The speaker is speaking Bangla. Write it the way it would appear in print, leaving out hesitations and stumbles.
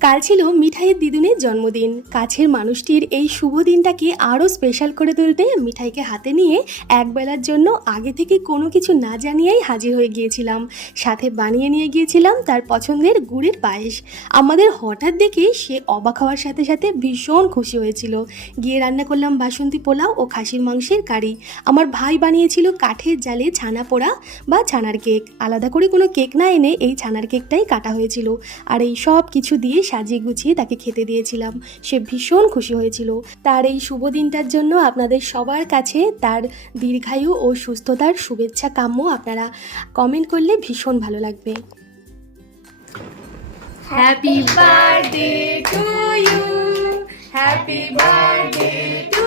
কাল ছিল মিঠাইয়ের দিদুনের জন্মদিন। কাছের মানুষটির এই শুভ দিনটাকে আরও স্পেশাল করে তুলতে মিঠাইকে হাতে নিয়ে একবেলার জন্য আগে থেকে কোনো কিছু না জানিয়েই হাজির হয়ে গিয়েছিলাম। সাথে বানিয়ে নিয়ে গিয়েছিলাম তার পছন্দের গুড়ের পায়েস। আমাদের হঠাৎ দেখে সে অবাক হওয়ার সাথে সাথে ভীষণ খুশি হয়েছিল। গিয়ে রান্না করলাম বাসন্তী পোলাও ও খাসির মাংসের কারি। আমার ভাই বানিয়েছিল কাঠের জালে ছানা পোড়া বা ছানার কেক। আলাদা করে কোনো কেক না এনে এই ছানার কেকটাই কাটা হয়েছিল। আর এই সব কিছু দিয়ে সাজিয়ে গুছিয়ে তাকে খেতে দিয়েছিলাম। সে ভীষণ খুশি হয়েছিল। তার এই শুভ দিনটার জন্য আপনাদের সবার কাছে তার দীর্ঘায়ু ও সুস্থতার শুভেচ্ছা কাম্য। আপনারা কমেন্ট করলে ভীষণ ভালো লাগবে। Happy birthday to you, happy birthday two